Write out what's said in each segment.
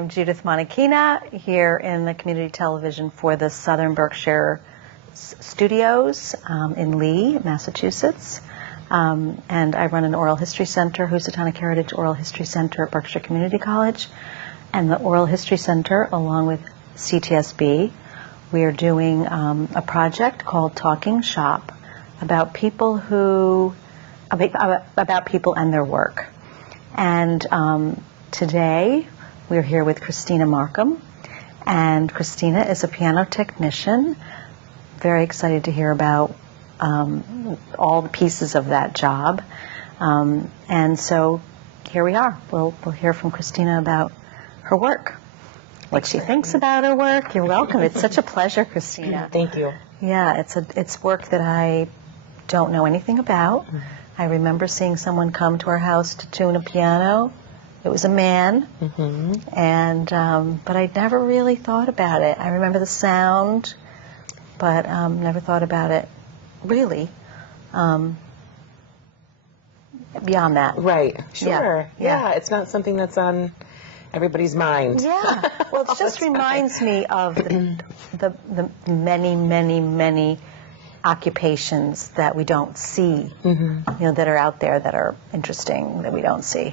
I'm Judith Monachina here in the community television for the Southern Berkshire Studios in Lee, Massachusetts. And I run an oral history center, Housatonic Heritage Oral History Center at Berkshire Community College. And the Oral History Center, along with CTSB, we are doing a project called Talking Shop about people and their work. And today we're here with Christina Markham, and Christina is a piano technician. Very excited to hear about all the pieces of that job. And so here we are. We'll hear from Christina about her work, what she thinks about her work. You're welcome. It's such a pleasure, Christina. Thank you. Yeah, it's work that I don't know anything about. I remember seeing someone come to our house to tune a piano. It was a man, and but I never really thought about it. I remember the sound, but never thought about it really beyond that. Right. Sure. Yeah. It's not something that's on everybody's mind. Yeah. Well, it just reminds me of the many, many, many occupations that we don't see, that are out there that are interesting that we don't see.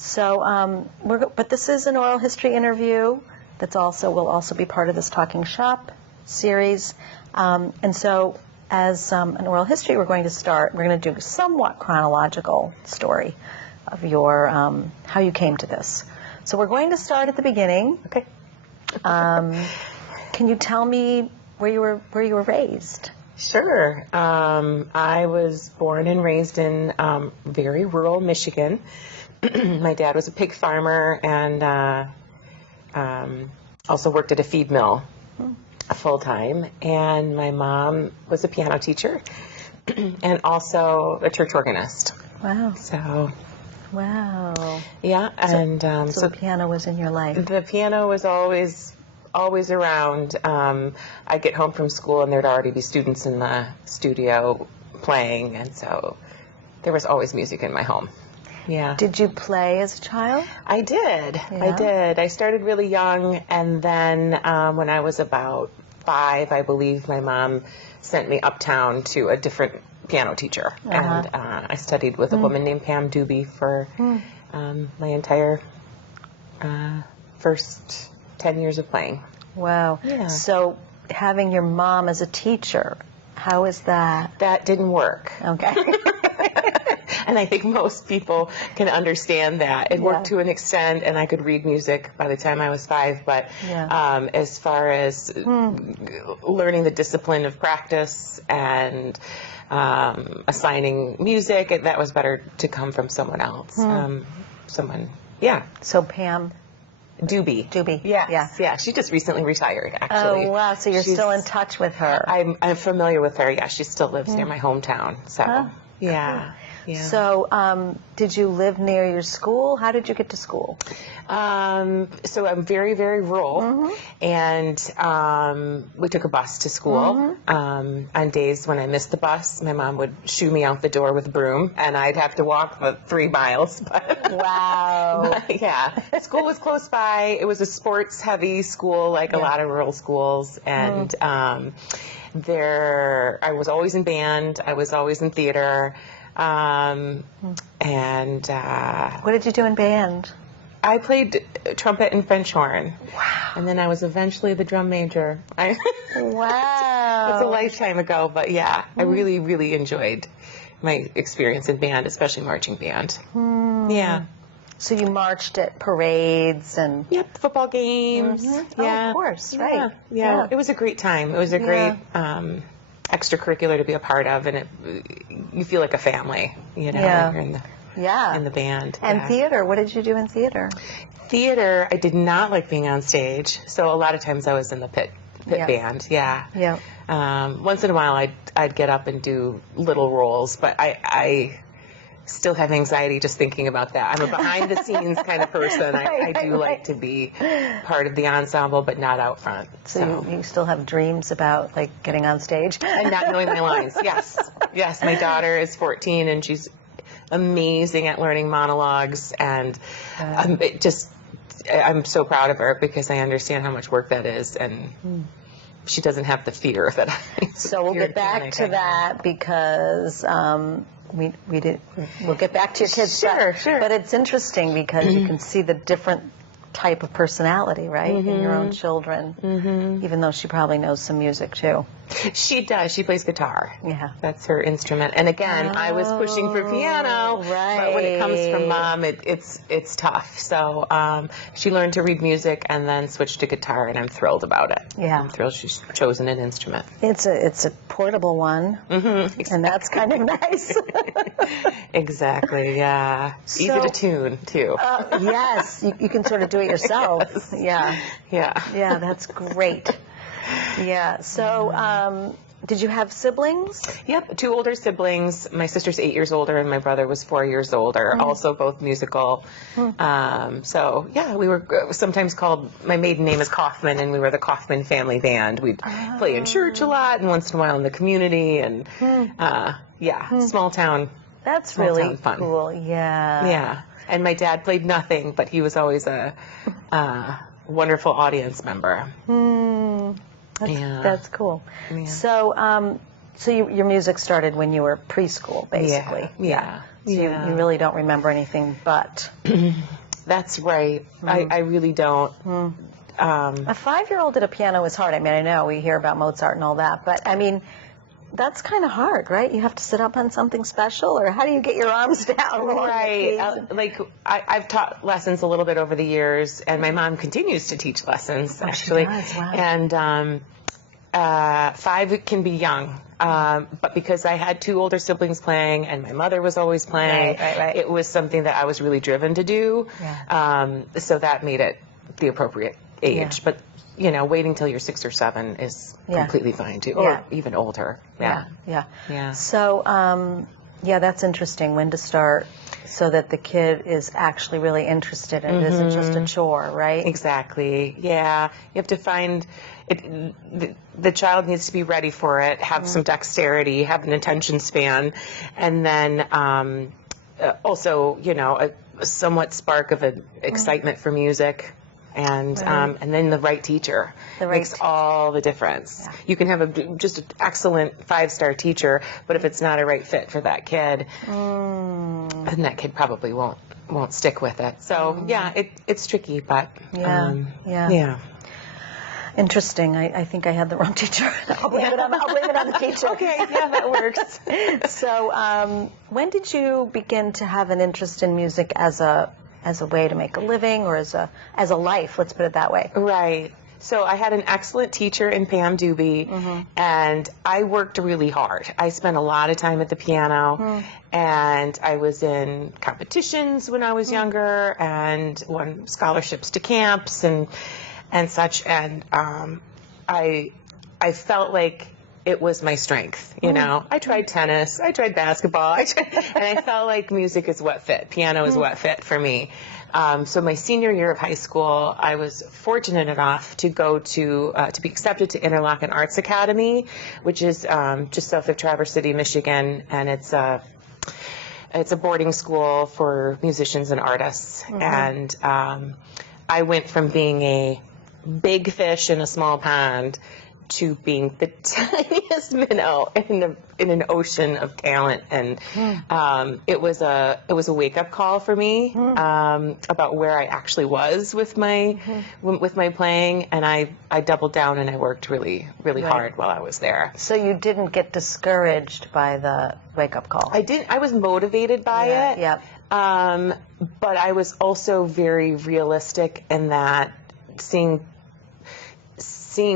So, but this is an oral history interview that's will also be part of this Talking Shop series. And so, as an oral history, we're going to do a somewhat chronological story of your how you came to this. So we're going to start at the beginning. Okay. Can you tell me where you were raised? Sure. I was born and raised in very rural Michigan. My dad was a pig farmer and also worked at a feed mill full-time. And my mom was a piano teacher and also a church organist. Wow. So... Wow. Yeah, and so the piano was in your life. The piano was always around. I'd get home from school and there'd already be students in the studio playing, and so there was always music in my home. Yeah. Did you play as a child? I did. Yeah. I did. I started really young, and then when I was about 5, I believe, my mom sent me uptown to a different piano teacher, and I studied with a woman named Pam Doobie for my entire first 10 years of playing. Wow. Yeah. So having your mom as a teacher, how is that? That didn't work. Okay. And I think most people can understand that. It worked to an extent, and I could read music by the time I was 5, but as far as learning the discipline of practice and assigning music, that was better to come from someone else. So Pam Doobie. Yes. Yeah. She just recently retired, actually. Oh, wow. So she's still in touch with her. I'm familiar with her. Yeah, she still lives near my hometown. So, yeah. Yeah. So, did you live near your school? How did you get to school? So I'm very, very rural, and we took a bus to school. On days when I missed the bus, my mom would shoo me out the door with a broom, and I'd have to walk the 3 miles. Wow. But, yeah. School was close by. It was a sports-heavy school, like a lot of rural schools, and I was always in band. I was always in theater. And what did you do in band? I played trumpet and French horn. Wow. And then I was eventually the drum major. Wow. It's a lifetime ago, but yeah, I really, really enjoyed my experience in band, especially marching band. Yeah. So you marched at parades and... Yep, football games. Yeah. Oh, of course, right. Yeah. It was a great time. It was a great... extracurricular to be a part of, and you feel like a family, when you're in the band. And theater, what did you do in theater? Theater, I did not like being on stage, so a lot of times I was in the pit band. Once in a while I'd get up and do little roles, but I still have anxiety just thinking about that. I'm a behind the scenes kind of person. I do like to be part of the ensemble, but not out front. So you still have dreams about getting on stage? And not knowing my lines. Yes. My daughter is 14 and she's amazing at learning monologues, and just I'm so proud of her because I understand how much work that is, and she doesn't have the fear that I. So we'll get back to that because we'll get back to your kids. Sure. But it's interesting because you can see the different type of personality, right, in your own children, even though she probably knows some music too. She does. She plays guitar. Yeah. That's her instrument. And again, I was pushing for piano, but when it comes from Mom, it's tough. So she learned to read music and then switched to guitar, and I'm thrilled about it. Yeah. I'm thrilled she's chosen an instrument. It's a portable one, and that's kind of nice. Exactly, yeah. Easy to tune, too. Yes, you can sort of do it yourself. Yes. Yeah, that's great. Yeah, so did you have siblings? Yep, 2 older siblings. My sister's 8 years older, and my brother was 4 years older, also both musical. So, yeah, we were sometimes called, my maiden name is Kaufman, and we were the Kaufman family band. We'd play in church a lot, and once in a while in the community, and small town. That's small really town fun. Cool, yeah. Yeah, and my dad played nothing, but he was always a wonderful audience member. That's cool. Yeah. So, your music started when you were preschool, basically. Yeah. So you really don't remember anything but. That's right. I really don't. A 5-year-old at a piano is hard. I mean, I know we hear about Mozart and all that, but I mean, that's kind of hard, right? You have to sit up on something special, or how do you get your arms down? Right. I've taught lessons a little bit over the years, and my mom continues to teach lessons, actually. She does, wow. And 5 can be young. But because I had 2 older siblings playing and my mother was always playing, right. it was something that I was really driven to do. Yeah. So that made it the appropriate age. Yeah. But, waiting till you're 6 or 7 is completely fine too, or even older. Yeah. So, that's interesting, when to start so that the kid is actually really interested and it isn't just a chore, right? Exactly. Yeah. You have to find it. The child needs to be ready for it, have some dexterity, have an attention span, and then also, a somewhat spark of an excitement for music. And then the right teacher makes all the difference. Yeah. You can have just an excellent 5-star teacher, but if it's not a right fit for that kid, then that kid probably won't stick with it. So it's tricky, but yeah. Interesting. I think I had the wrong teacher. I'll blame it on the teacher. Okay, yeah, that works. So, when did you begin to have an interest in music as a way to make a living, or as a life, let's put it that way? Right. So I had an excellent teacher in Pam Doobie, and I worked really hard. I spent a lot of time at the piano, and I was in competitions when I was younger, and won scholarships to camps and such. And I felt like it was my strength, I tried tennis, I tried basketball, and I felt like music is what fit. Piano is what fit for me. So my senior year of high school, I was fortunate enough to go to be accepted to Interlochen Arts Academy, which is just south of Traverse City, Michigan, and it's a boarding school for musicians and artists. And I went from being a big fish in a small pond to being the tiniest minnow in an ocean of talent, and it was a wake up call for me about where I actually was with my playing, and I doubled down and I worked really hard while I was there. So you didn't get discouraged by the wake up call? I didn't. I was motivated by it. Yep. But I was also very realistic in that seeing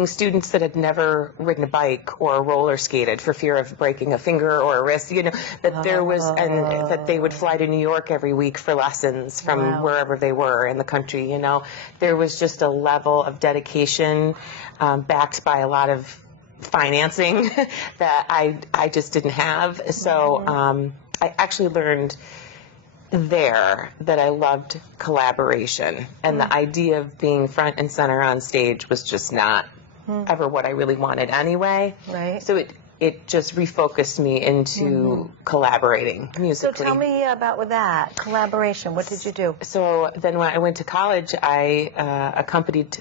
students that had never ridden a bike or roller skated for fear of breaking a finger or a wrist, that there was, and that they would fly to New York every week for lessons from wherever they were in the country, there was just a level of dedication backed by a lot of financing that I just didn't have. So I actually learned there that I loved collaboration, and the idea of being front and center on stage was just not ever what I really wanted anyway. Right. So it just refocused me into collaborating musically. So tell me about with that collaboration. What did you do? So then when I went to college, I accompanied.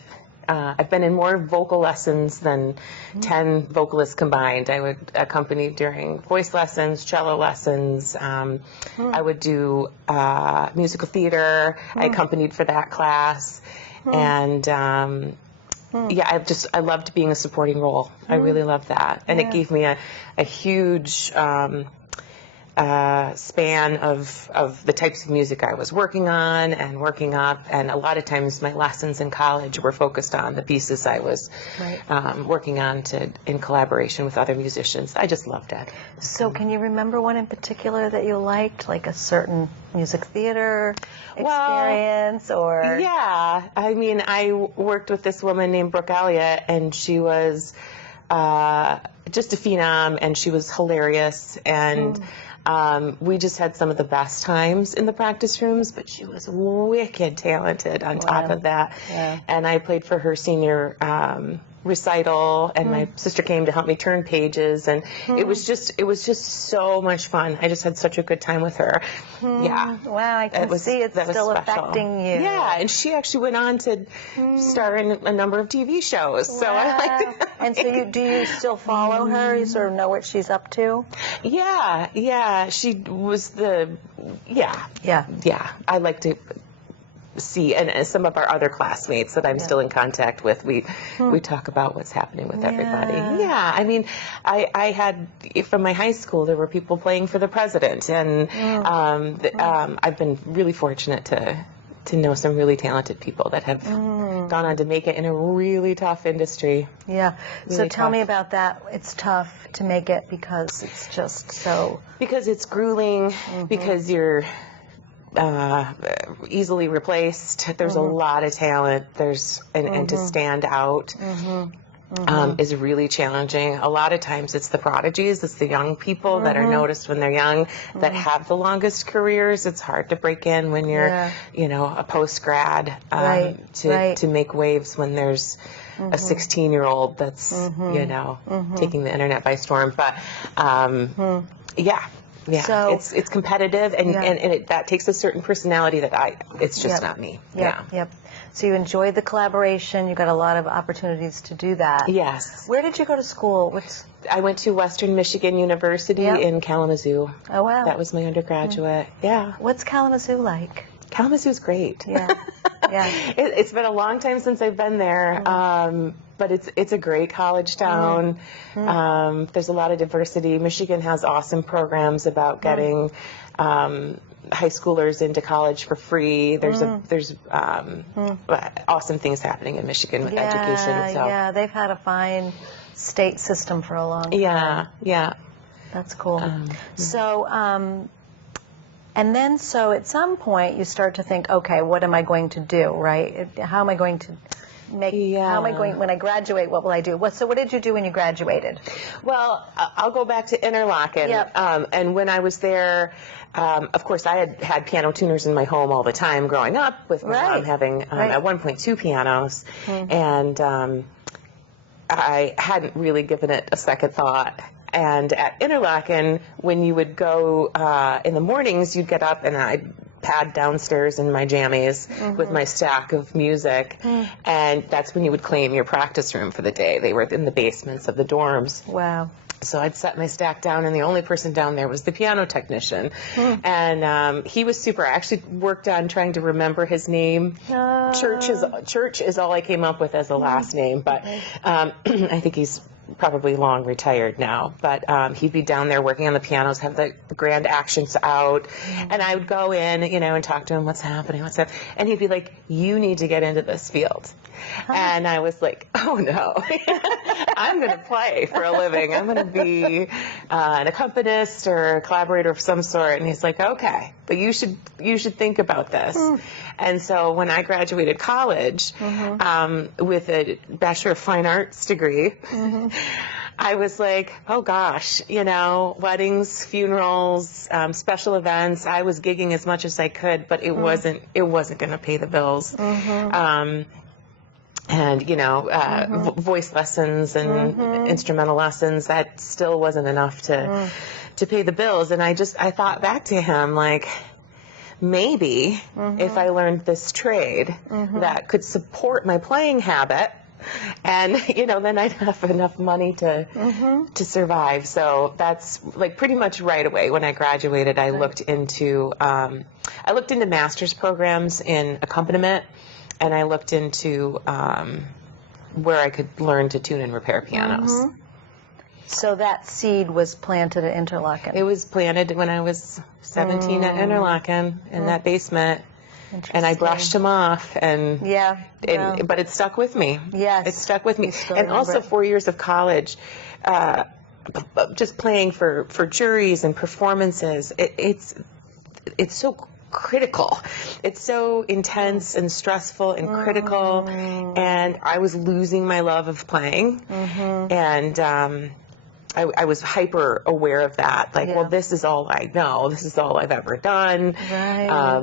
I've been in more vocal lessons than 10 vocalists combined. I would accompany during voice lessons, cello lessons. I would do musical theater. I accompanied for that class. And yeah, I loved being a supporting role. I really loved that. And it gave me a huge span of the types of music I was working on and working up, and a lot of times my lessons in college were focused on the pieces I was working on in collaboration with other musicians. I just loved it. So can you remember one in particular that you liked, like a certain music theater experience? Or Yeah, I mean, I worked with this woman named Brooke Elliott, and she was just a phenom, and she was hilarious, and we just had some of the best times in the practice rooms, but she was wicked talented on top of that. Yeah. And I played for her senior recital, and my sister came to help me turn pages, and it was just so much fun. I just had such a good time with her. Yeah. Wow, I can see it's still affecting you. Yeah, and she actually went on to star in a number of TV shows. So I liked it. And so do you still follow her? You sort of know what she's up to? Yeah. She was yeah. I like to see, and some of our other classmates that I'm still in contact with, we talk about what's happening with everybody. Yeah, I mean, I had, from my high school, there were people playing for the president, and I've been really fortunate to know some really talented people that have gone on to make it in a really tough industry. Yeah. Really so tell tough. me about that. It's tough to make it because it's just so... Because it's grueling, because you're easily replaced. There's a lot of talent. And to stand out is really challenging. A lot of times it's the prodigies, it's the young people that are noticed when they're young that have the longest careers. It's hard to break in when you're, a post-grad to make waves when there's a 16-year-old that's, taking the internet by storm. But yeah. So, it's competitive, and that takes a certain personality that it's just not me. Yep. So you enjoyed the collaboration. You got a lot of opportunities to do that. Yes. Where did you go to school? I went to Western Michigan University in Kalamazoo. Oh, wow. That was my undergraduate. Yeah. What's Kalamazoo like? Kalamazoo's great. Yeah. It's been a long time since I've been there, but it's a great college town. There's a lot of diversity. Michigan has awesome programs about getting high schoolers into college for free. There's awesome things happening in Michigan with education. So. Yeah, they've had a fine state system for a long time. Yeah. That's cool. So, and then so at some point you start to think, okay, what am I going to do, right? How am I going to when I graduate, what will I do? So what did you do when you graduated? Well, I'll go back to Interlochen. Yep. And when I was there, of course, I had piano tuners in my home all the time growing up, with my mom having at one point 2 pianos. And I hadn't really given it a second thought. And at Interlochen, when you would go in the mornings, you'd get up and I'd pad downstairs in my jammies with my stack of music, and that's when you would claim your practice room for the day. They were in the basements of the dorms. Wow. So I'd set my stack down, and the only person down there was the piano technician. And he was super. I actually worked on trying to remember his name. Church is all I came up with as a last name, but I think he's probably long retired now, but he'd be down there working on the pianos, have the grand actions out, and I would go in, and talk to him, what's happening, and he'd be like, you need to get into this field. And I was like, oh no, I'm going to play for a living. I'm going to be an accompanist or a collaborator of some sort. And he's like, okay, but you should think about this. And so when I graduated college with a Bachelor of Fine Arts degree, I was like, oh gosh, weddings, funerals, special events. I was gigging as much as I could, but it wasn't going to pay the bills. and voice lessons and instrumental lessons, that still wasn't enough to pay the bills. And I thought back to him, like, maybe if I learned this trade that could support my playing habit, and then I'd have enough money to survive. So that's like pretty much right away when I graduated, I looked into master's programs in accompaniment, and I looked into where I could learn to tune and repair pianos. So that seed was planted at Interlaken. It was planted when I was 17 at Interlaken in that basement, and I brushed him off, and but it stuck with me. Yes, it stuck with me. And also 4 years of college, just playing for juries and performances. It's so critical. It's so intense and stressful and critical, and I was losing my love of playing, and I was hyper aware of that. Like, well, this is all I know. This is all I've ever done. Right.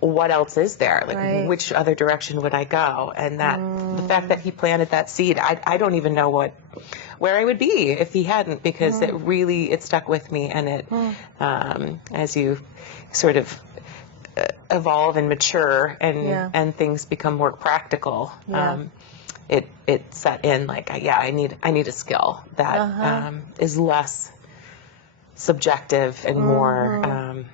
What else is there? Like, which other direction would I go? And that the fact that he planted that seed, I don't even know where I would be if he hadn't, because it stuck with me, and it, as you sort of evolve and mature and things become more practical, it set in, like, I need a skill that is less subjective and more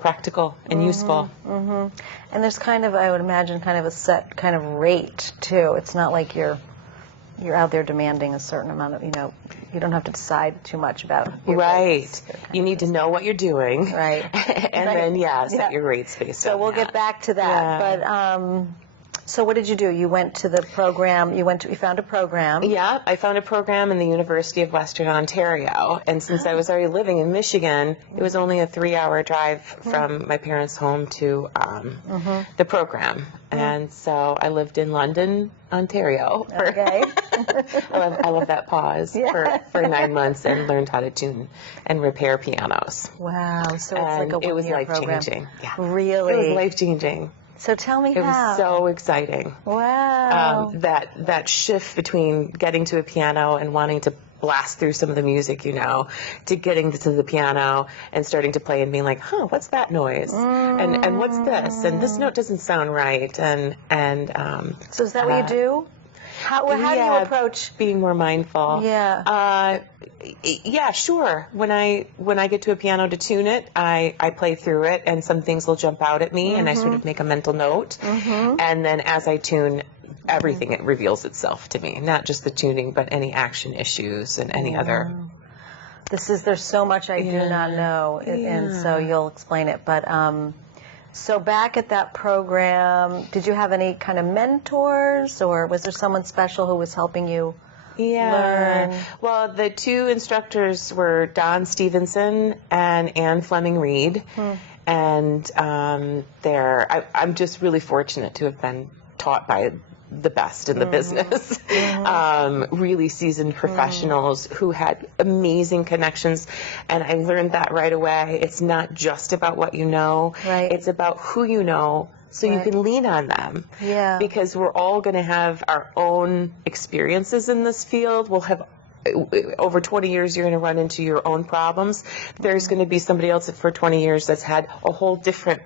practical and useful. And there's kind of, I would imagine, kind of a set kind of rate too. It's not like you're out there demanding a certain amount of, you don't have to decide too much about your rates. You need to know what you're doing. Right. And then, set your rates based on that. So we'll get back to that. But, so what did you do? You went to the program, you found a program. Yeah, I found a program in the University of Western Ontario. And since I was already living in Michigan, it was only a 3-hour drive from my parents' home to the program. And so I lived in London, Ontario. Okay. I love that pause for 9 months, and learned how to tune and repair pianos. Wow. So it's like a 1-year program. It was life-changing. Yeah. Really? It was life-changing. So tell me how. It was so exciting. Wow. That shift between getting to a piano and wanting to blast through some of the music, to getting to the piano and starting to play and being like, what's that noise? And what's this? And this note doesn't sound right. And so is that what you do? How do you approach being more mindful? Yeah, sure. When I get to a piano to tune it, I play through it, and some things will jump out at me, and I sort of make a mental note. And then as I tune everything, it reveals itself to me. Not just the tuning, but any action issues and any other. There's so much I do not know, and so you'll explain it. But so back at that program, did you have any kind of mentors, or was there someone special who was helping you learn? Well, the two instructors were Don Stevenson and Anne Fleming Reed, and I'm just really fortunate to have been taught by the best in the business, really seasoned professionals who had amazing connections, and I learned that right away. It's not just about what you know, it's about who you know, so you can lean on them. Because we're all going to have our own experiences in this field. We'll have, over 20 years, you're going to run into your own problems. There's going to be somebody else that for 20 years that's had a whole different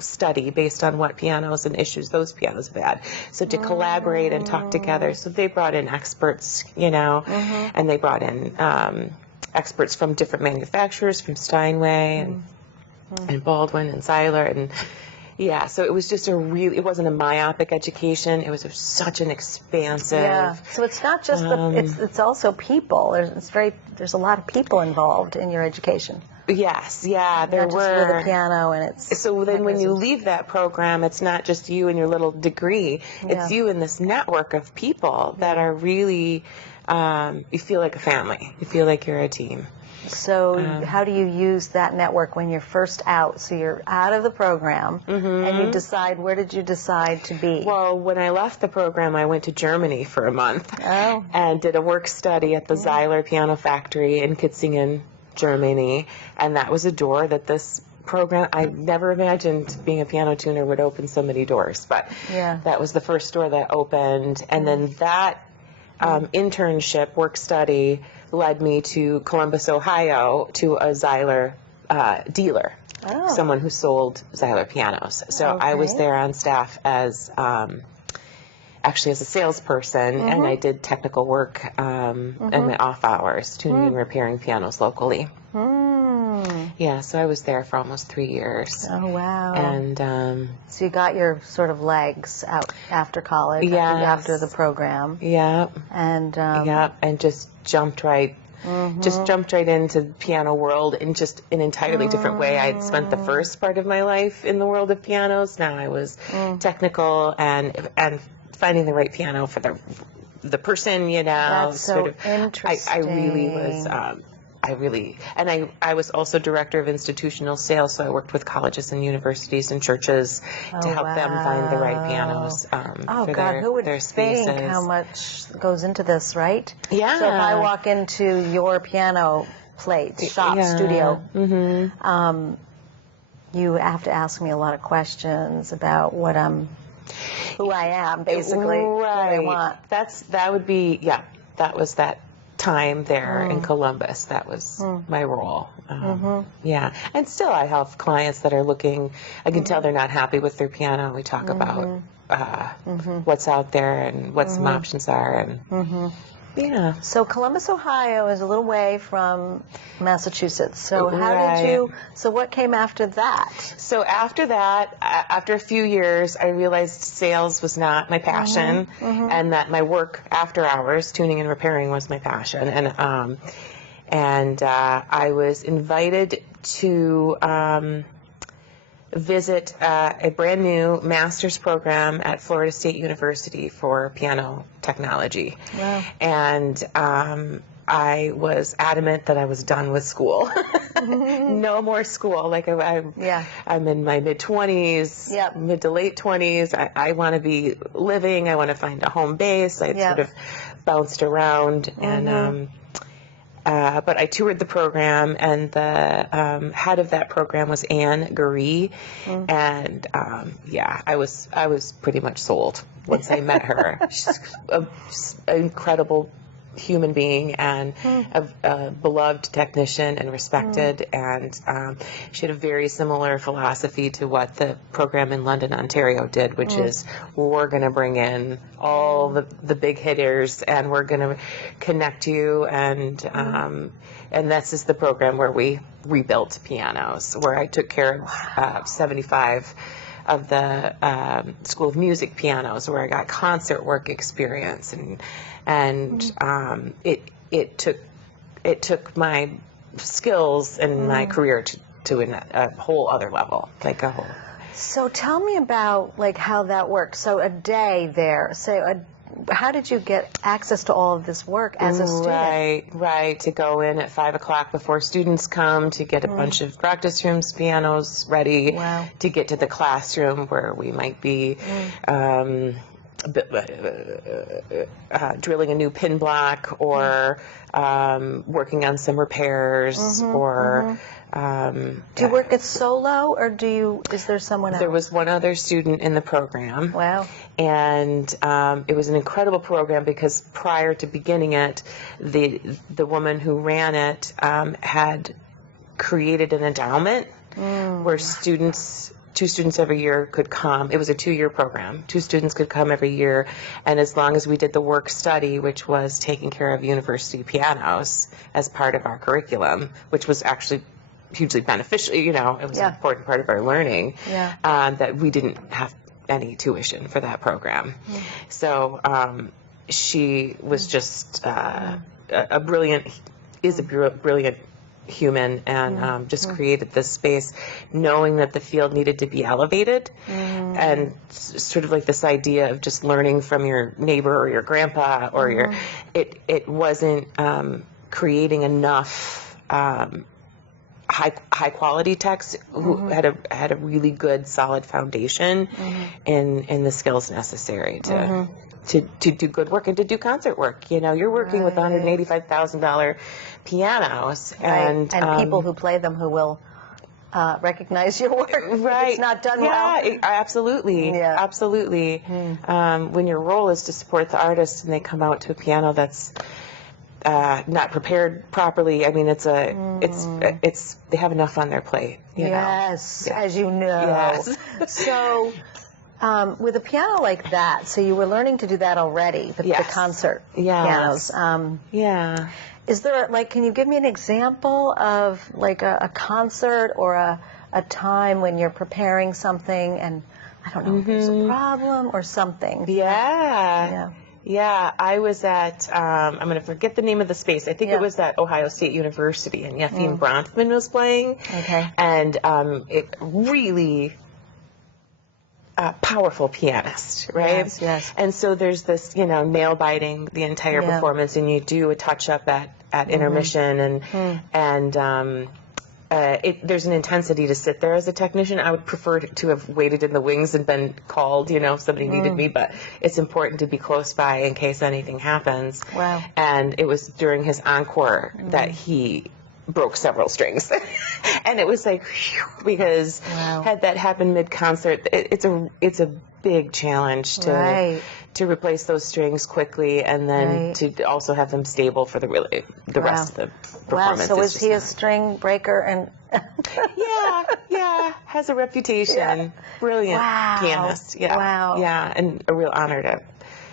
study based on what pianos and issues those pianos have had. So to collaborate and talk together. So they brought in experts, and they brought in experts from different manufacturers, from Steinway and Baldwin and Seiler, and so it was just it wasn't a myopic education. It was such an expansive. So it's not just it's also people. There's a lot of people involved in your education. Yes, there not were. Just with the piano, and it's. So then, when you leave that program, it's not just you and your little degree. It's you and this network of people that are really. You feel like a family. You feel like you're a team. So how do you use that network when you're first out? So you're out of the program, and you decide, where did you decide to be? Well, when I left the program, I went to Germany for a month and did a work study at the Seiler Piano Factory in Kitzingen, Germany, and that was a door that this program. I never imagined being a piano tuner would open so many doors, but that was the first door that opened. And then that internship, work study, led me to Columbus, Ohio, to a Xyler dealer, someone who sold Xyler pianos. So I was there on staff as actually as a salesperson, and I did technical work in my off hours, tuning and repairing pianos locally. Yeah, so I was there for almost 3 years. Oh, wow. And so you got your sort of legs out after college, after the program. Yeah. And and just jumped right into the piano world in just an entirely different way. I'd spent the first part of my life in the world of pianos. Now I was technical and finding the right piano for the person, you know. That's so interesting. I really was. I was also director of institutional sales, so I worked with colleges and universities and churches to help them find the right pianos who would their think spaces. how much goes into this, right? Yeah. So if I walk into your piano studio, you have to ask me a lot of questions about who I am, basically, what I want. That was that time there in Columbus. That was my role. Yeah, and still I have clients that are looking. I can tell they're not happy with their piano. We talk about what's out there and what some options are, and yeah. So Columbus, Ohio is a little way from Massachusetts. So how did you, so what came after that? So after that, after a few years, I realized sales was not my passion, and that my work after hours, tuning and repairing, was my passion. And I was invited to visit a brand new master's program at Florida State University for piano technology. Wow. And I was adamant that I was done with school. No more school. Like I'm in my mid-20s, mid to late 20s. I want to be living. I want to find a home base. I sort of bounced around and but I toured the program, and the head of that program was Anne Gurry, and I was pretty much sold once I met her. She's an incredible human being and a beloved technician and respected, and she had a very similar philosophy to what the program in London, Ontario did, which is we're going to bring in all the big hitters and we're going to connect you, and this is the program where we rebuilt pianos, where I took care of 75 of the School of Music pianos, where I got concert work experience, and it took my skills and my career to a whole other level, like a whole. So tell me about how that works. So a day there. How did you get access to all of this work as a student? Right. To go in at 5 o'clock before students come, to get a bunch of practice rooms, pianos ready, to get to the classroom where we might be drilling a new pin block, or working on some repairs, or do you work it solo, or is there someone else? There was one other student in the program. Wow. And it was an incredible program, because prior to beginning it, the woman who ran it had created an endowment where two students every year could come. It was a 2-year program. 2 students could come every year, and as long as we did the work study, which was taking care of university pianos as part of our curriculum, which was actually hugely beneficial, it was an important part of our learning, that we didn't have any tuition for that program. So she was just a brilliant human, and just created this space, knowing that the field needed to be elevated, and sort of like this idea of just learning from your neighbor or your grandpa or it wasn't creating enough high quality techs who had a really good solid foundation in the skills necessary to do good work and to do concert work. You're working with $185,000 pianos, and people who play them who will recognize your work if it's not done well. Absolutely. Yeah. Absolutely. When your role is to support the artist and they come out to a piano that's not prepared properly, I mean, it's they have enough on their plate. You know? Yes, Yeah. as you know. Yes. So, with a piano like that, so you were learning to do that already, the concert pianos. Yeah. Is there, like, can you give me an example of, like, a concert or a time when you're preparing something and, I don't know, there's a problem or something? Yeah. I was at, I'm going to forget the name of the space. I think it was at Ohio State University, and Yefim Bronfman was playing. Okay. And it really powerful pianist, right? Yes. And so there's this, nail biting the entire performance, and you do a touch up at intermission, and there's an intensity to sit there as a technician. I would prefer to have waited in the wings and been called, if somebody needed me, but it's important to be close by in case anything happens. Wow. And it was during his encore that he broke several strings. And it was like, whew, because had that happened mid-concert, it's a big challenge to replace those strings quickly, and then to also have them stable for the rest of the performance. So is he a string breaker? And has a reputation. Brilliant pianist. Yeah, and a real honor to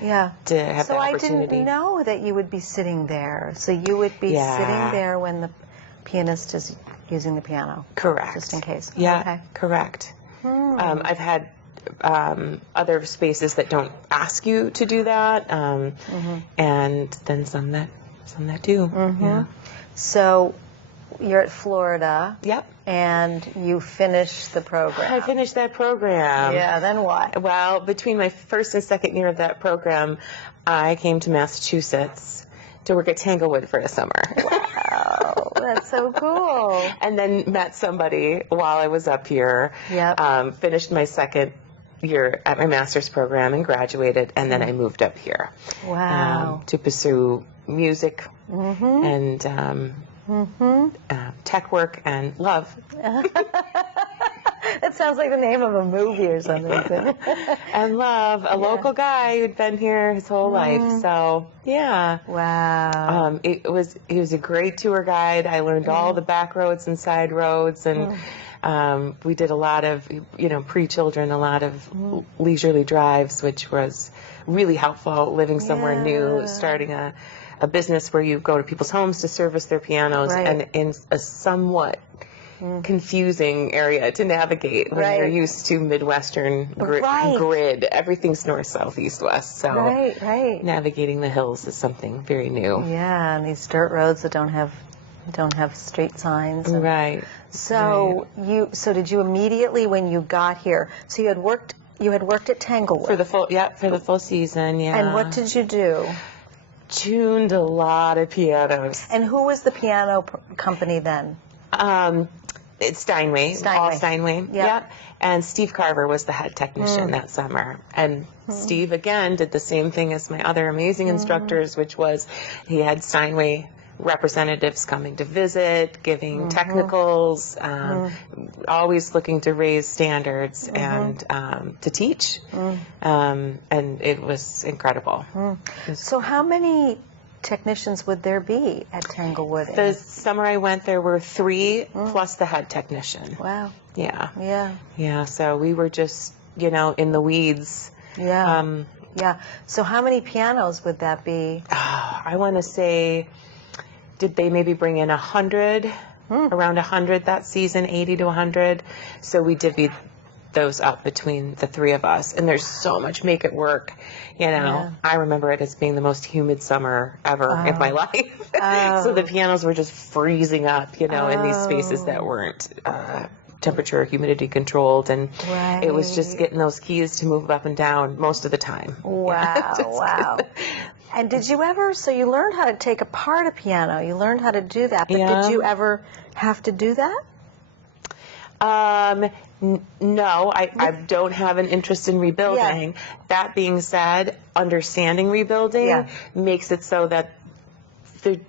have that opportunity. So I didn't know that you would be sitting there. So you would be sitting there when the pianist is using the piano. Correct. Just in case. Yeah, okay. correct. I've had other spaces that don't ask you to do that, and then some that do. Yeah. So you're at Florida. Yep. And you finished the program. I finished that program. Yeah, then what? Well, between my first and second year of that program, I came to Massachusetts to work at Tanglewood for a summer. Wow, that's so cool. And then met somebody while I was up here. Yep. Finished my second year at my master's program and graduated, and then I moved up here. Wow. To pursue music and tech work and love. That sounds like the name of a movie or something. And love, a local guy who'd been here his whole life. So, yeah. Wow. He was a great tour guide. I learned all the back roads and side roads, and we did a lot of, pre-children, a lot of leisurely drives, which was really helpful, living somewhere new, starting a business where you go to people's homes to service their pianos, and in a somewhat confusing area to navigate when you're used to Midwestern grid. Everything's north, south, east, west. So navigating the hills is something very new. Yeah, and these dirt roads that don't have street signs. And, So did you immediately, when you got here, so you had worked at Tanglewood for the full season. Yeah. And what did you do? Tuned a lot of pianos. And who was the piano company then? It's Steinway. All Steinway. Yep. And Steve Carver was the head technician that summer. And Steve, again, did the same thing as my other amazing instructors, which was he had Steinway representatives coming to visit, giving technicals, always looking to raise standards and to teach. And it was incredible. So how many technicians would there be at Tanglewood? The summer I went, there were 3 plus the head technician. Wow. Yeah. So we were just, in the weeds. Yeah. So how many pianos would that be? I want to say, did they maybe bring in 100? Around 100 that season, 80 to 100. So we divvied those up between the 3 of us, and there's so much make it work. I remember it as being the most humid summer ever in my life. So the pianos were just freezing up, in these spaces that weren't temperature, humidity controlled, and it was just getting those keys to move up and down most of the time. Wow. And did you ever, so you learned how to take apart a piano, you learned how to do that, but did you ever have to do that? No, I don't have an interest in rebuilding. That being said, understanding rebuilding makes it so that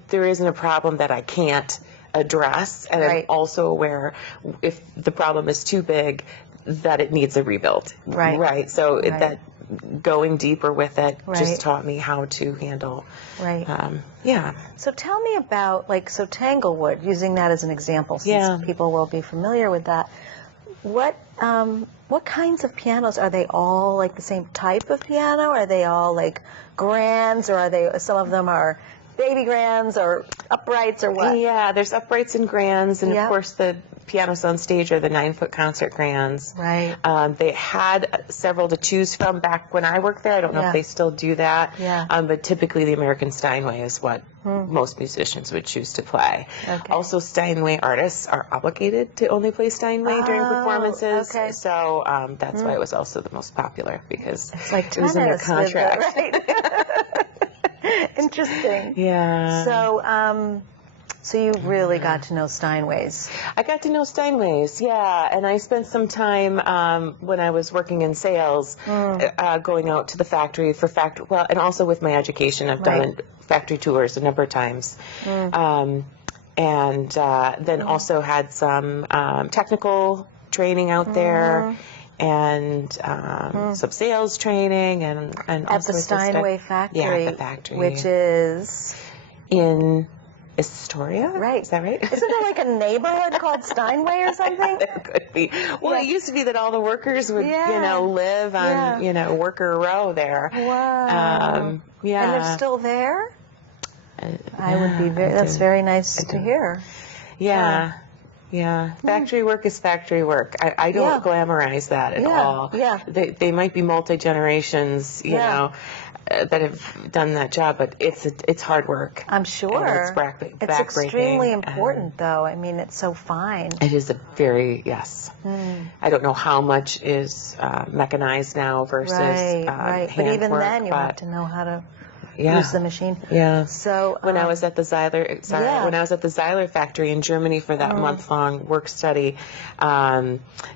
there isn't a problem that I can't address, and I'm Right. also aware if the problem is too big that it needs a rebuild. Right. Right. So Right. that going deeper with it Right. just taught me how to handle. Right. Yeah. So tell me about, like, so Tanglewood, using that as an example, since Yeah. people will be familiar with that. What kinds of pianos, are they all like the same type of piano? Are they all like grands, or are they, some of them are baby grands or uprights or what? Yeah, there's uprights and grands, and Yep. of course the pianos on stage are the 9-foot concert grands. Right. They had several to choose from back when I worked there. I don't know Yeah. if they still do that. Yeah. But typically the American Steinway is what most musicians would choose to play. Okay. Also, Steinway artists are obligated to only play Steinway during Oh, performances. okay. So that's why it was also the most popular, because It's like it was in their tennis with the- contract. right? Interesting. Yeah. So you really got to know Steinways. I got to know Steinways, yeah, and I spent some time when I was working in sales, going out to the factory for well, and also with my education, I've done factory tours a number of times, and then also had some technical training out there, and some sales training, and At the Steinway factory. Yeah, at the factory, Which is in Astoria? Right. Is that right? Isn't there like a neighborhood called Steinway or something? There could be. Well, Yeah. it used to be that all the workers would, Yeah. live on, Yeah. Worker Row there. Wow. Yeah. And they're still there? I would be I that's do. very nice to hear. Yeah. Yeah. Factory work is factory work. I don't Yeah. glamorize that at Yeah. all. Yeah. They might be multi-generations, Yeah. that have done that job, but it's hard work. I'm sure. And it's It's extremely backbreaking, important, though. I mean, it's so fine. It is a very, yes. I don't know how much is mechanized now versus Right. But even handwork, then, you have but to know how to yeah. use the machine. Yeah. So When I was at the Zeiler, when I was at the Zeiler factory in Germany for that month-long work study,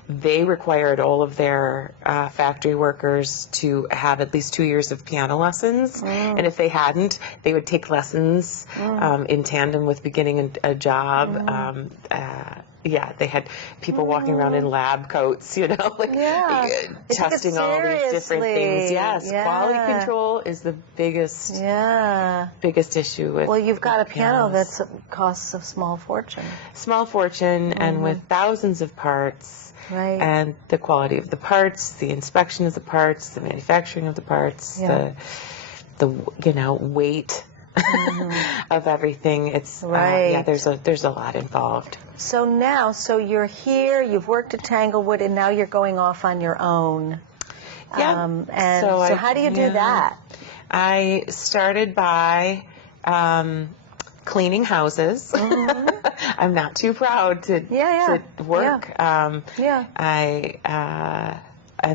they required all of their factory workers to have at least 2 years of piano lessons, and if they hadn't, they would take lessons in tandem with beginning a job. Yeah, they had people walking around in lab coats, like testing all these different things. Yes, quality control is the biggest issue with. Well, you've got a piano pianos. that costs a small fortune. Small fortune, and with thousands of parts. Right. And the quality of the parts, the inspection of the parts, the manufacturing of the parts, the weight of everything. It's there's a lot involved. So now, you're here, you've worked at Tanglewood, and now you're going off on your own. Yeah. And so how do you do that? I started by cleaning houses. I'm not too proud to work. And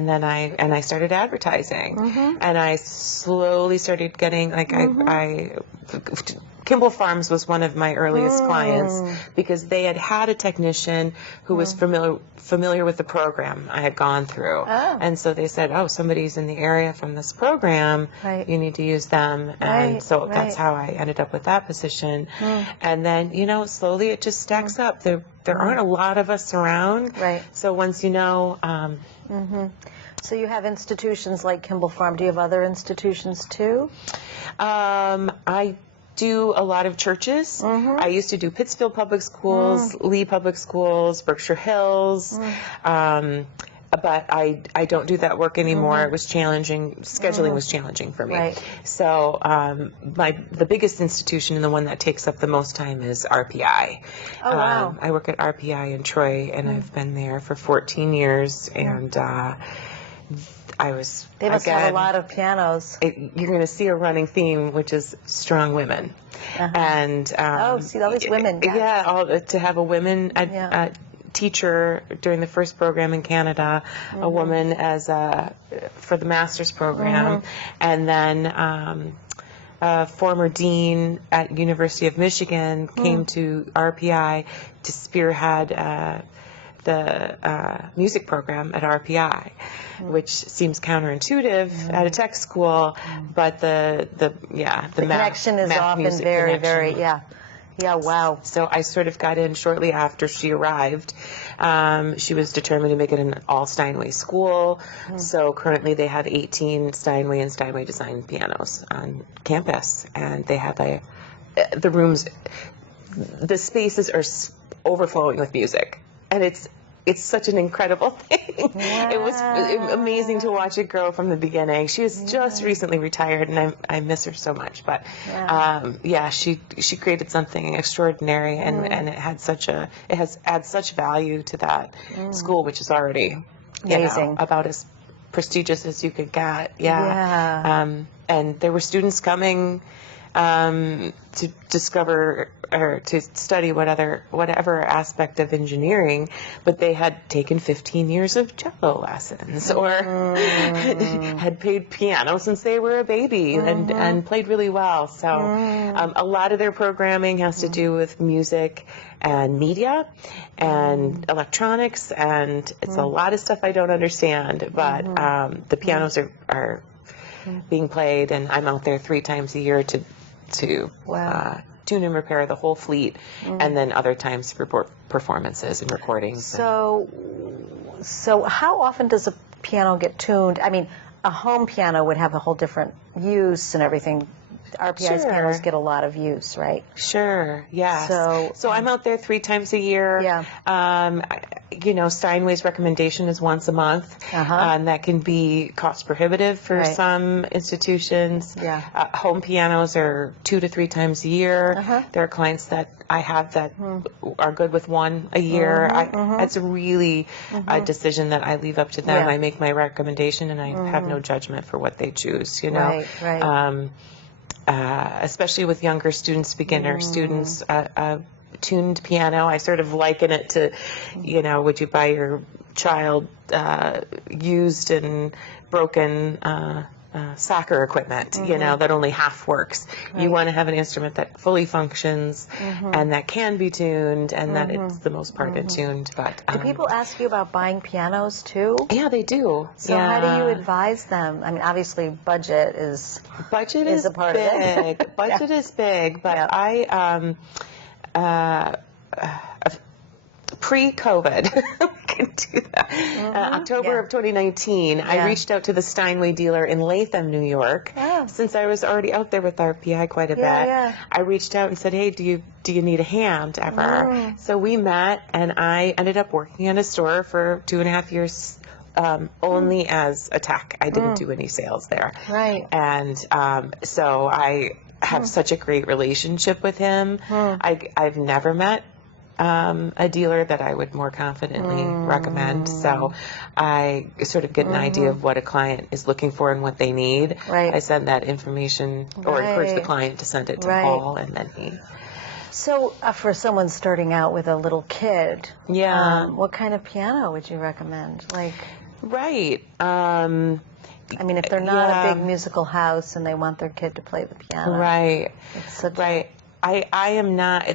then I started advertising, and I slowly started getting Kimball Farms was one of my earliest clients, because they had a technician who was familiar with the program I had gone through, and so they said, "Oh, somebody's in the area from this program. You need to use them." And so that's how I ended up with that position. And then slowly it just stacks up. There aren't a lot of us around, so once So you have institutions like Kimball Farm. Do you have other institutions too? I do a lot of churches. I used to do Pittsfield Public Schools, Lee Public Schools, Berkshire Hills, but I don't do that work anymore. It was challenging. Scheduling was challenging for me. So the biggest institution and the one that takes up the most time is RPI. Oh, wow. I work at RPI in Troy, and I've been there for 14 years, and They must have a lot of pianos. You're going to see a running theme, which is strong women. And see all these women. To have a women teacher during the first program in Canada, a woman for the master's program, and then a former dean at University of Michigan came to RPI to spearhead the music program at RPI, which seems counterintuitive at a tech school, but the connection is often very, very, Yeah, wow. So I sort of got in shortly after she arrived. She was determined to make it an all Steinway school. So currently they have 18 Steinway and Steinway design pianos on campus. And they have the rooms, the spaces are overflowing with music. And it's such an incredible thing. Wow. It was amazing to watch it grow from the beginning. She was just recently retired, and I miss her so much. But she created something extraordinary, and it has adds such value to that school, which is already amazing, about as prestigious as you could get. And there were students coming to discover or to study whatever aspect of engineering, but they had taken 15 years of cello lessons or had played piano since they were a baby and played really well. So a lot of their programming has to do with music and media and electronics, and it's a lot of stuff I don't understand, but the pianos are being played, and I'm out there 3 times a year to tune and repair the whole fleet, and then other times for performances and recordings. So how often does a piano get tuned? I mean, a home piano would have a whole different use and everything. RPI's pianos get a lot of use, right? Sure, yeah. So I'm out there 3 times a year. Yeah. Steinway's recommendation is once a month, and that can be cost prohibitive for some institutions. Yeah. Home pianos are 2 to 3 times a year. There are clients that I have that are good with 1 a year. It's really a decision that I leave up to them. I make my recommendation, and I have no judgment for what they choose. Right. Especially with younger students, beginner students, tuned piano, I sort of liken it to, would you buy your child used and broken soccer equipment, that only half works. Right. You want to have an instrument that fully functions and that can be tuned and that it's the most part of it tuned. But do people ask you about buying pianos too? Yeah, they do. So how do you advise them? I mean, obviously budget is a part of it. Budget is big, but I pre-COVID, we can do that. October of 2019, I reached out to the Steinway dealer in Latham, New York. Since I was already out there with RPI quite a bit, I reached out and said, "Hey, do you need a hand ever?" So we met, and I ended up working in a store for 2.5 years. Only as a tech. I didn't do any sales there. Right. And so I have such a great relationship with him. I've never met a dealer that I would more confidently recommend. So I sort of get an idea of what a client is looking for and what they need. Right. I send that information or encourage the client to send it to Paul, and then he... So for someone starting out with a little kid, what kind of piano would you recommend? Right. I mean, if they're not a big musical house and they want their kid to play the piano. Right. It's such I am not,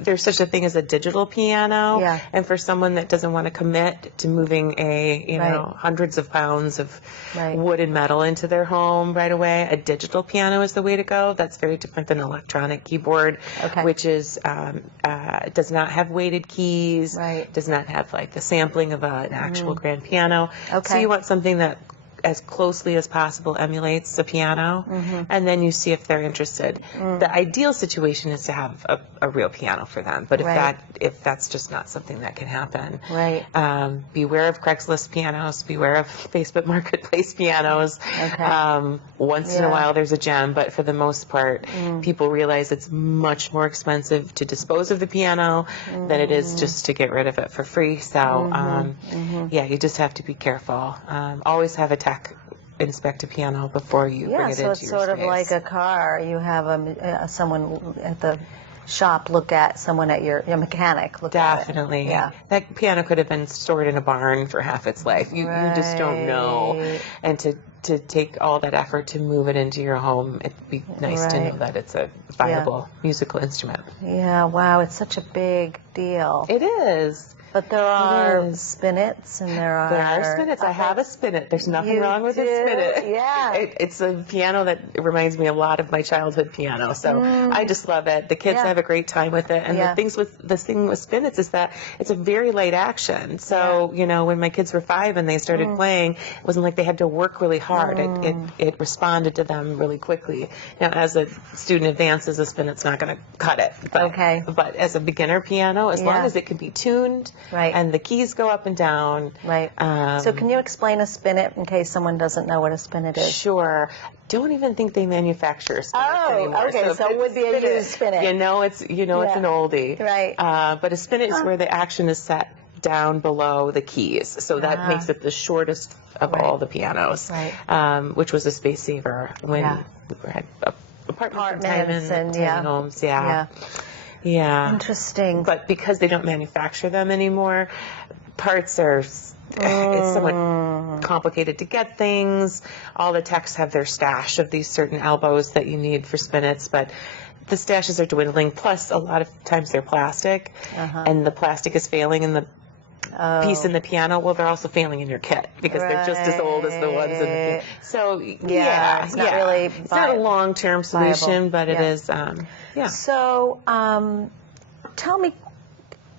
there's such a thing as a digital piano. Yeah. And for someone that doesn't want to commit to moving hundreds of pounds of wood and metal into their home right away, a digital piano is the way to go. That's very different than an electronic keyboard, which is, does not have weighted keys, does not have the sampling of an actual grand piano. So you want something that as closely as possible emulates the piano, and then you see if they're interested. The ideal situation is to have a real piano for them, but if that's just not something that can happen, beware of Craigslist pianos, beware of Facebook Marketplace pianos. Once in a while there's a gem, but for the most part, people realize it's much more expensive to dispose of the piano than it is just to get rid of it for free. So you just have to be careful. Always have a tech inspect a piano before you bring it into your space. Yeah, so it's sort of like a car. You have someone at the shop look at, someone at your mechanic look at it. Definitely. Yeah. That piano could have been stored in a barn for half its life. You just don't know. And to take all that effort to move it into your home, it'd be nice to know that it's a viable musical instrument. Yeah, wow, it's such a big deal. It is. But there are spinets, and there are spinets. I have a spinet. There's nothing wrong with a spinet. Yeah. It's a piano that reminds me a lot of my childhood piano. So I just love it. The kids have a great time with it. And the thing with spinets is that it's a very light action. So, you know, when my kids were 5 and they started playing, it wasn't like they had to work really hard. It responded to them really quickly. Now, as a student advances, a spinet's not going to cut it. But as a beginner piano, as long as it can be tuned, and the keys go up and down. Right. So can you explain a spinet in case someone doesn't know what a spinet is? Sure. Don't even think they manufacture spinets anymore. Okay. So it would be a used spinet. You know, it's an oldie. Right. But a spinet is where the action is set down below the keys. So that makes it the shortest of all the pianos, which was a space saver when we had apartments and tiny homes. Yeah. Interesting. But because they don't manufacture them anymore, parts are, it's somewhat complicated to get things. All the techs have their stash of these certain elbows that you need for spinets, but the stashes are dwindling. Plus, a lot of times they're plastic, and the plastic is failing in the piece in the piano. Well, they're also failing in your kit because they're just as old as the ones in the piano. So, it's not really it's not a long-term solution, but it is, So, tell me,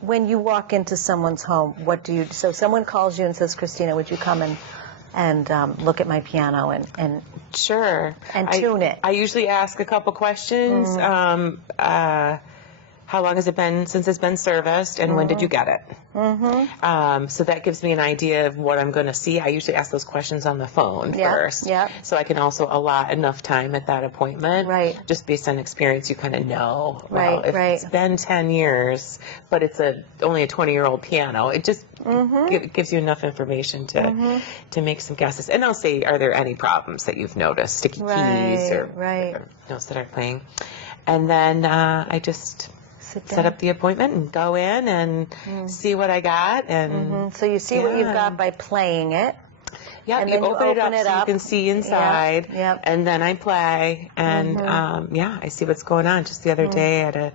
when you walk into someone's home, what do you do? So someone calls you and says, Christina, would you come and look at my piano and Sure. And tune it? I usually ask a couple questions. How long has it been since it's been serviced, and when did you get it? So that gives me an idea of what I'm going to see. I usually ask those questions on the phone first, so I can also allot enough time at that appointment. Just based on experience, you kind of know. Well, if it's been 10 years, but it's only a 20-year-old piano, it just gives you enough information to make some guesses. And I'll say, are there any problems that you've noticed, sticky keys or notes that are playing? And then I just set up the appointment and go in and see what I got. And so you see what you've got by playing it. And you open it up so you can see inside. And then I play, and I see what's going on. Just the other day, I had a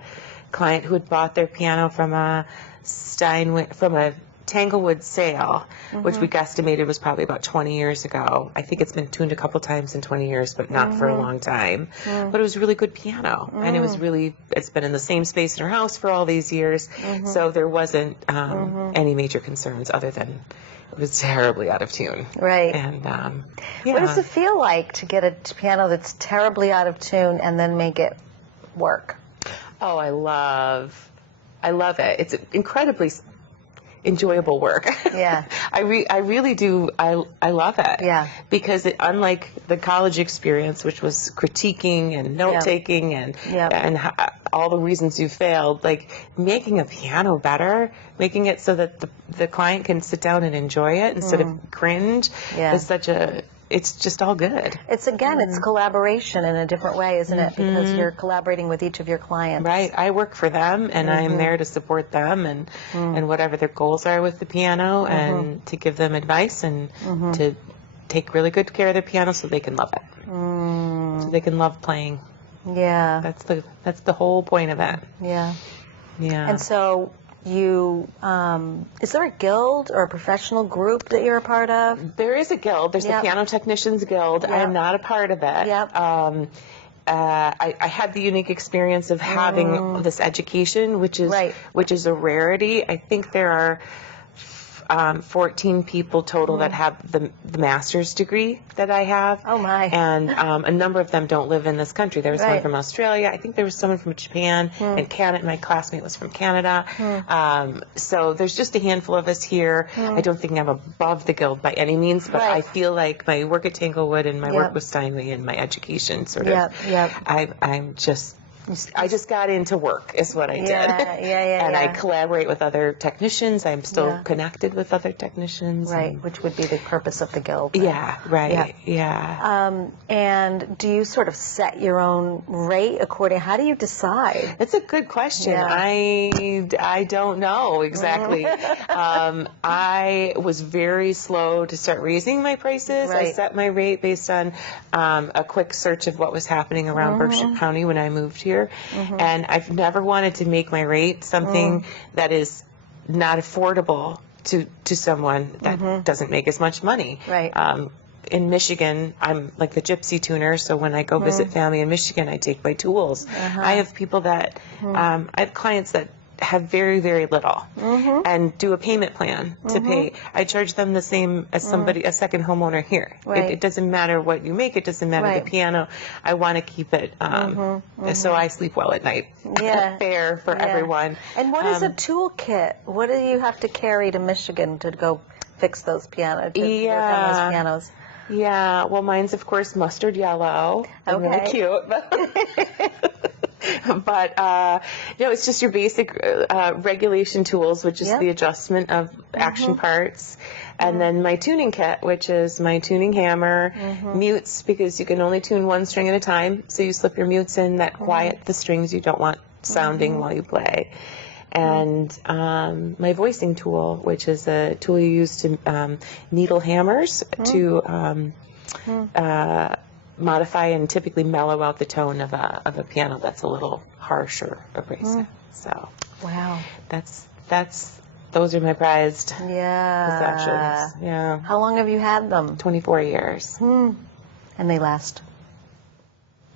client who had bought their piano from a Tanglewood sale, which we guesstimated was probably about 20 years ago. I think it's been tuned a couple times in 20 years, but not for a long time. But it was a really good piano, and it's been in the same space in her house for all these years, so there wasn't any major concerns other than it was terribly out of tune. And what does it feel like to get a piano that's terribly out of tune and then make it work? Oh, I love it. It's incredibly enjoyable work. I really do. I love it. Because unlike the college experience, which was critiquing and note taking and all the reasons you failed, like making a piano better, making it so that the client can sit down and enjoy it instead of cringe is it's just all good. It's it's collaboration in a different way, isn't it? Because you're collaborating with each of your clients. I work for them, and I'm there to support them and whatever their goals are with the piano, and to give them advice and to take really good care of their piano so they can love it. So they can love playing. That's the whole point of it. And so you, is there a guild or a professional group that you're a part of? There is a guild. There's the Piano Technicians Guild. I am not a part of it. I had the unique experience of having this education, which is a rarity. I think there are 14 people total that have the master's degree that I have. Oh my! And a number of them don't live in this country. There was one from Australia. I think there was someone from Japan and Canada. My classmate was from Canada. So there's just a handful of us here. I don't think I'm above the guild by any means, but I feel like my work at Tanglewood and my work with Steinway and my education sort of. I just got into work is what I did. And I collaborate with other technicians. I'm still connected with other technicians. Which would be the purpose of the guild. And do you sort of set your own rate according, how do you decide? It's a good question. I don't know exactly. I was very slow to start raising my prices. I set my rate based on a quick search of what was happening around Berkshire County when I moved here. And I've never wanted to make my rate something that is not affordable to someone that doesn't make as much money. Right. In Michigan, I'm like the gypsy tuner, so when I go visit family in Michigan, I take my tools. I have people that, I have clients that have very, very little and do a payment plan to pay. I charge them the same as a second homeowner here. Right. It doesn't matter what you make, it doesn't matter the piano. I want to keep it, so I sleep well at night. Yeah. Fair for everyone. And what is a toolkit? What do you have to carry to Michigan to go fix those pianos, to work on those pianos? Yeah, well, mine's, of course, mustard yellow. And really cute. But, it's just your basic regulation tools, which is the adjustment of action parts. And then my tuning kit, which is my tuning hammer, mutes, because you can only tune one string at a time. So you slip your mutes in that quiet the strings you don't want sounding while you play. And my voicing tool, which is a tool you use to needle hammers to modify and typically mellow out the tone of a piano that's a little harsh or abrasive. So wow, those are my prized possessions. Yeah. How long have you had them? 24 years. And they last.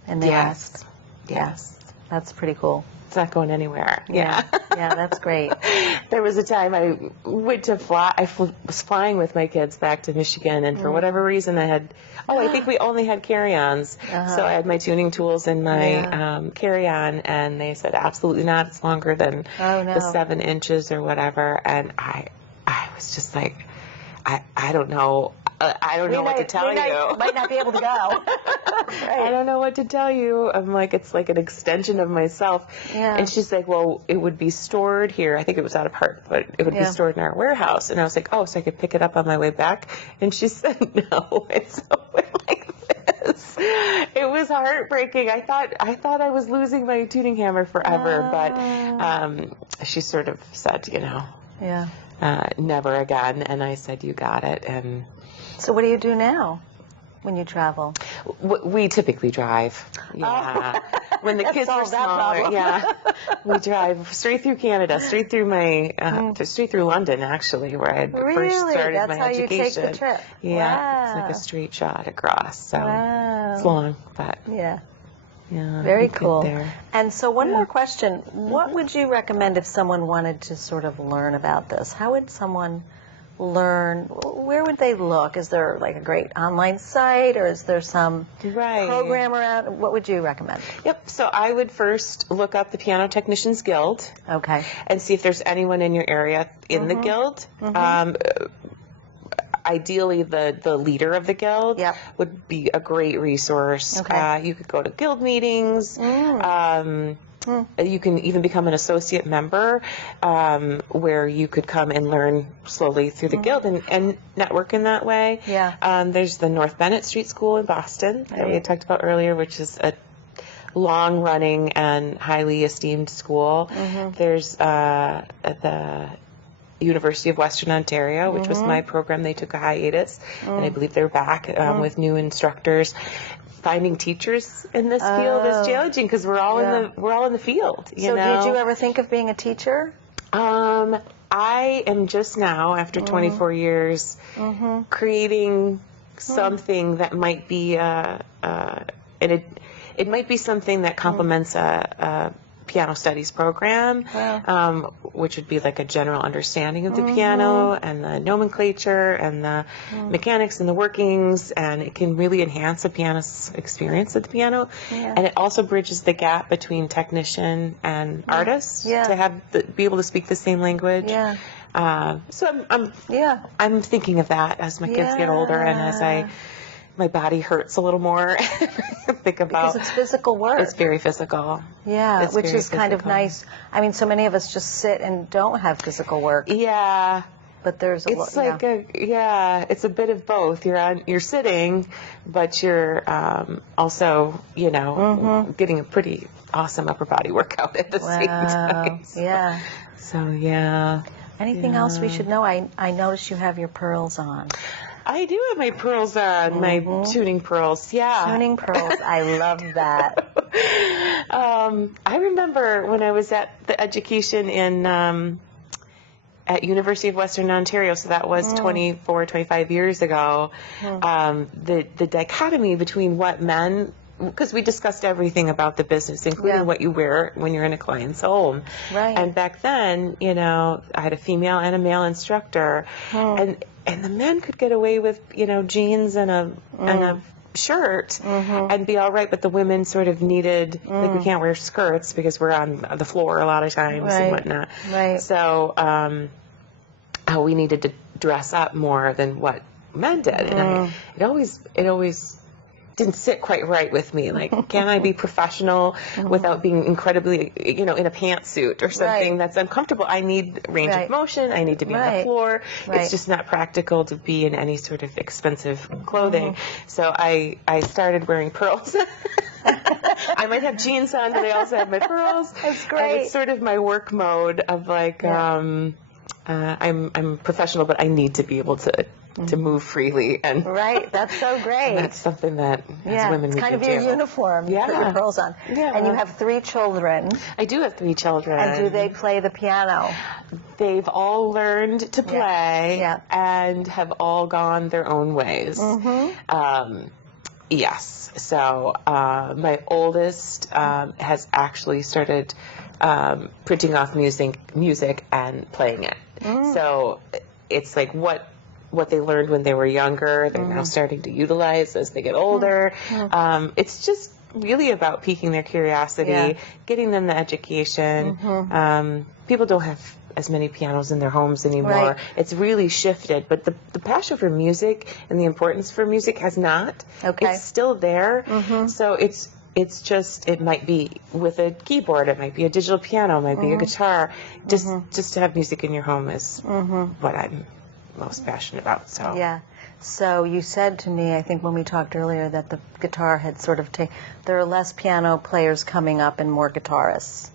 And they last. Yes. That's pretty cool. It's not going anywhere. Yeah, that's great. There was a time I went to fly. I was flying with my kids back to Michigan, and for whatever reason, I think we only had carry-ons. So I had my tuning tools in my carry-on, and they said, absolutely not. It's longer than the 7 inches or whatever. And I was just like, I don't know. I don't know what to tell you. Might not be able to go. I don't know what to tell you. I'm like, it's like an extension of myself. Yeah. And she's like, well, it would be stored here. I think it was out of part, but it would be stored in our warehouse. And I was like, oh, so I could pick it up on my way back? And she said, no, it's like this. It was heartbreaking. I thought I was losing my tuning hammer forever, but she sort of said, never again. And I said, you got it. And so what do you do now when you travel? We typically drive. Yeah. When the kids are smaller, we drive straight through Canada, straight through straight through London, actually, where I first started my education. That's how you take the trip. Yeah, it's like a straight shot across. So it's long, but very cool. There. And so one more question: what would you recommend if someone wanted to sort of learn about this? How would someone learn? Where would they look? Is there like a great online site, or is there some program around? What would you recommend? Yep. So I would first look up the Piano Technicians Guild. Okay. And see if there's anyone in your area in the guild. Ideally, the leader of the guild would be a great resource. Okay. You could go to guild meetings. You can even become an associate member, where you could come and learn slowly through the guild and network in that way. Yeah. There's the North Bennett Street School in Boston that we had talked about earlier, which is a long-running and highly esteemed school. There's the University of Western Ontario, which was my program. They took a hiatus, and I believe they're back with new instructors. Finding teachers in this field is challenging because we're all in the field. So did you ever think of being a teacher? I am just now, after 24 years, creating something that might be it might be something that complements a piano studies program, which would be like a general understanding of the piano and the nomenclature and the mechanics and the workings, and it can really enhance a pianist's experience at the piano. And it also bridges the gap between technician and artist to be able to speak the same language. So I'm thinking of that as my kids get older and as my body hurts a little more. Think about, because it's physical work. It's very physical. Yeah, it's which is kind of nice. I mean, so many of us just sit and don't have physical work. Yeah. But there's a it's like it's a bit of both. You're sitting, but you're also, getting a pretty awesome upper body workout at the same time. So Anything else we should know? I noticed you have your pearls on. I do have my pearls on, my tuning pearls, Tuning pearls, I love that. I remember when I was at the education in at University of Western Ontario, so that was 24, 25 years ago, the dichotomy between what men, because we discussed everything about the business, including what you wear when you're in a client's home. Right. And back then, you know, I had a female and a male instructor, and the men could get away with, you know, jeans and a shirt and be all right, but the women sort of needed, like, we can't wear skirts because we're on the floor a lot of times and whatnot. Right. So we needed to dress up more than what men did, and it always didn't sit quite right with me. Like, can I be professional without being incredibly, you know, in a pantsuit or something that's uncomfortable? I need range of motion. I need to be on the floor. It's just not practical to be in any sort of expensive clothing. So I started wearing pearls. I might have jeans on, but I also have my pearls. That's great. And it's sort of my work mode of like, I'm professional, but I need to be able to move freely. And that's so great. that's something that as women it's we kind can of your do. uniform. You put your pearls on. And you have 3 children. I do have 3 children. And do they play the piano? They've all learned to play and have all gone their own ways. Yes. So my oldest has actually started printing off music and playing it. So it's like what they learned when they were younger, they're now starting to utilize as they get older. It's just really about piquing their curiosity, getting them the education. People don't have as many pianos in their homes anymore. It's really shifted, but the passion for music and the importance for music has not. It's still there. So it's just, it might be with a keyboard, it might be a digital piano, it might be a guitar. Just to have music in your home is what I'm most passionate about. So you said to me, I think when we talked earlier, that the guitar had sort of there are less piano players coming up and more guitarists.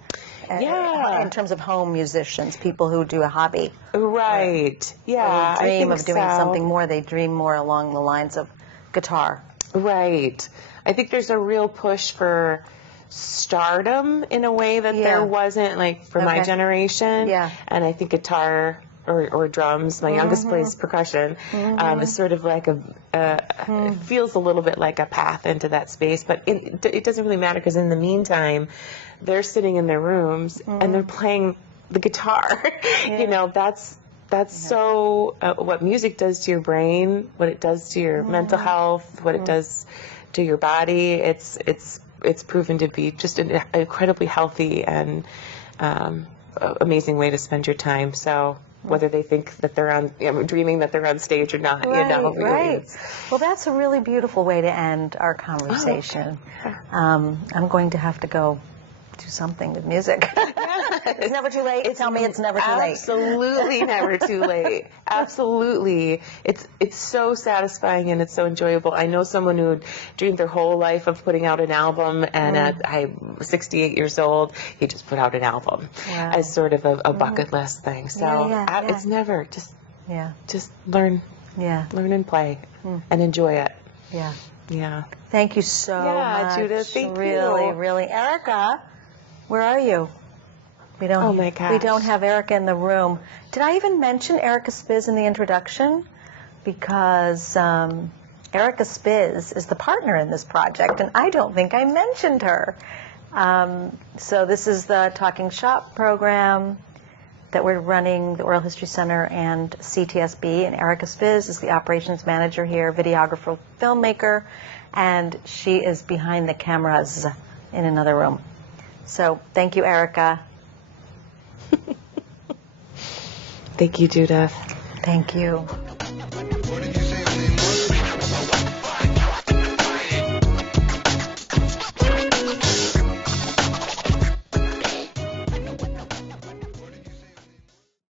In terms of home musicians, people who do a hobby. Yeah. Dream of doing something more. They dream more along the lines of guitar. I think there's a real push for stardom in a way that there wasn't, like, for my generation. And I think guitar or drums, my youngest plays percussion, is sort of like it feels a little bit like a path into that space, but it doesn't really matter, because in the meantime, they're sitting in their rooms and they're playing the guitar. You know, that's so what music does to your brain, what it does to your mental health, what it does to your body. It's proven to be just an incredibly healthy and amazing way to spend your time. So whether they think that they're on, dreaming that they're on stage or not, you know. Really, Well, that's a really beautiful way to end our conversation. I'm going to have to go do something with music. It's never too late. Tell me it's never too late. Absolutely never too late. Absolutely. It's so satisfying and it's so enjoyable. I know someone who dreamed their whole life of putting out an album, and I'm 68 years old, he just put out an album as sort of a bucket list thing. So it's never, just learn and play and enjoy it. Thank you so much. Judith, thank you. Really. Erica, where are you? We don't. We don't have Erica in the room. Did I even mention Erica Spiz in the introduction? Because Erica Spiz is the partner in this project, and I don't think I mentioned her. So this is the Talking Shop program that we're running, the Oral History Center and CTSB, and Erica Spiz is the operations manager here, videographer, filmmaker, and she is behind the cameras in another room. So thank you, Erica. Thank you, Judith. Thank you.